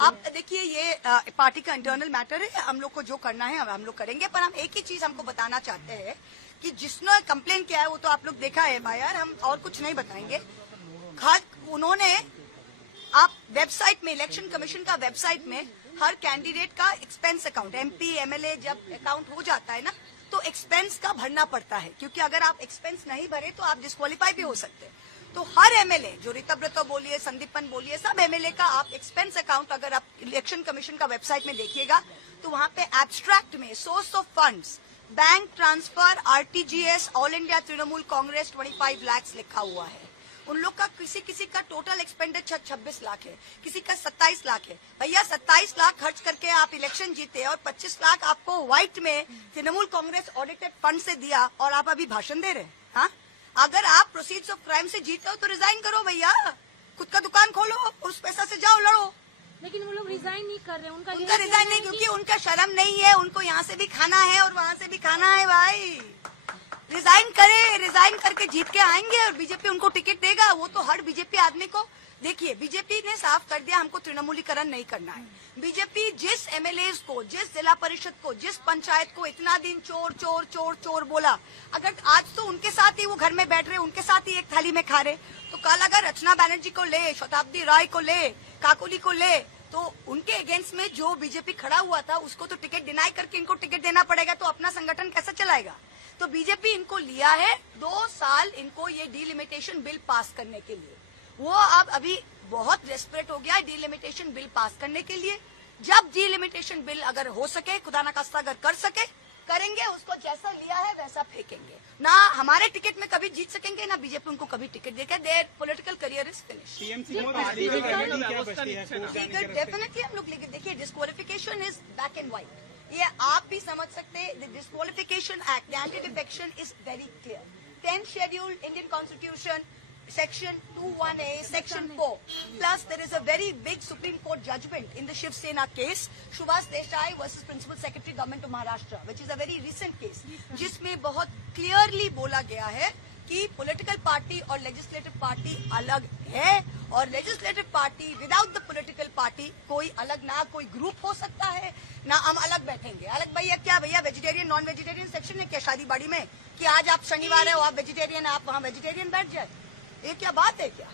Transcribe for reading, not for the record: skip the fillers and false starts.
अब देखिए, ये पार्टी का इंटरनल मैटर है। हम लोग को जो करना है हम लोग करेंगे, पर हम एक ही चीज हमको बताना चाहते हैं कि जिसने कंप्लेन किया है वो तो आप लोग देखा है भाई यार, हम और कुछ नहीं बताएंगे। उन्होंने आप वेबसाइट में, इलेक्शन कमीशन का वेबसाइट में हर कैंडिडेट का एक्सपेंस अकाउंट, एमपी एमएलए जब अकाउंट हो जाता है ना, तो एक्सपेंस का भरना पड़ता है, क्योंकि अगर आप एक्सपेंस नहीं भरे तो आप डिस्क्वालीफाई भी हो सकते हैं। तो हर एमएलए, जो ऋतव्रत बोलिए, संदीपन बोलिए, सब एमएलए का आप एक्सपेंस अकाउंट अगर आप इलेक्शन कमीशन का वेबसाइट में देखिएगा तो वहां पे एब्स्ट्रैक्ट में source of funds, bank transfer, RTGS, all India Trinamool Congress 25 lakh लिखा हुआ है। उन लोग का किसी का टोटल एक्सपेंडिचर 26 लाख है, किसी का 27 लाख है। भैया 27 लाख खर्च करके आप इलेक्शन जीते और 25 लाख आपको व्हाइट में तृणमूल कांग्रेस ऑडिटेड फंड से दिया और आप अभी भाषण दे रहे हैं। हाँ, अगर आप प्रोसीड्स ऑफ क्राइम से जीते हो तो रिजाइन करो भैया, खुद का दुकान खोलो, उस पैसा से जाओ लड़ो। लेकिन वो लोग रिजाइन नहीं कर रहे, उनका रिजाइन नहीं, क्योंकि उनका शर्म नहीं है, उनको यहाँ से भी खाना है और वहाँ से भी खाना है भाई। रिजाइन करे, रिजाइन करके जीत के आएंगे और बीजेपी उनको टिकट देगा। वो तो हर बीजेपी आदमी को, देखिए बीजेपी ने साफ कर दिया हमको तृणमूलीकरण नहीं करना है। बीजेपी जिस एमएलए को, जिस जिला परिषद को, जिस पंचायत को इतना दिन चोर चोर चोर चोर बोला, अगर आज तो उनके साथ ही वो घर में बैठ रहे, उनके साथ ही एक थाली में खा रहे, तो कल अगर रचना बैनर्जी को ले, शताब्दी राय को ले, काकोली को ले, तो उनके अगेंस्ट में जो बीजेपी खड़ा हुआ था उसको तो टिकट डिनाई करके इनको टिकट देना पड़ेगा। तो अपना संगठन कैसे चलाएगा? तो बीजेपी इनको लिया है 2 साल इनको ये डीलिमिटेशन बिल पास करने के लिए। वो अब अभी बहुत डेस्परेट हो गया है डीलिमिटेशन बिल पास करने के लिए। जब डीलिमिटेशन बिल अगर हो सके, खुदा ना खास्ता अगर कर सके, करेंगे, उसको जैसा लिया है वैसा फेंकेंगे। ना हमारे टिकट में कभी जीत सकेंगे, ना बीजेपी उनको कभी टिकट देगा। There political career is finish. Definitely हम लोग देखिए, disqualification is black and white, ये आप भी समझ सकते हैं। The disqualification act, the anti defection is very clear. 10th schedule Indian constitution, Section 21A, Section 4. Plus, there is a very big Supreme Court judgment in the Shiv Sena case, Subhas Desai versus Principal Secretary Government of Maharashtra, which is a very recent case, जिसमें बहुत clearly बोला गया है कि political party और legislative party अलग है, और legislative party without the political party कोई अलग, ना कोई group हो सकता है, ना हम अलग बैठेंगे। अलग भैया क्या भैया, वेजिटेरियन नॉन वेजिटेरियन सेक्शन है क्या शादी बाड़ी में, कि आज आप शनिवार है और आप वेजिटेरियन, आप वहाँ वेजिटेरियन बैठ जाए? ये क्या बात है क्या?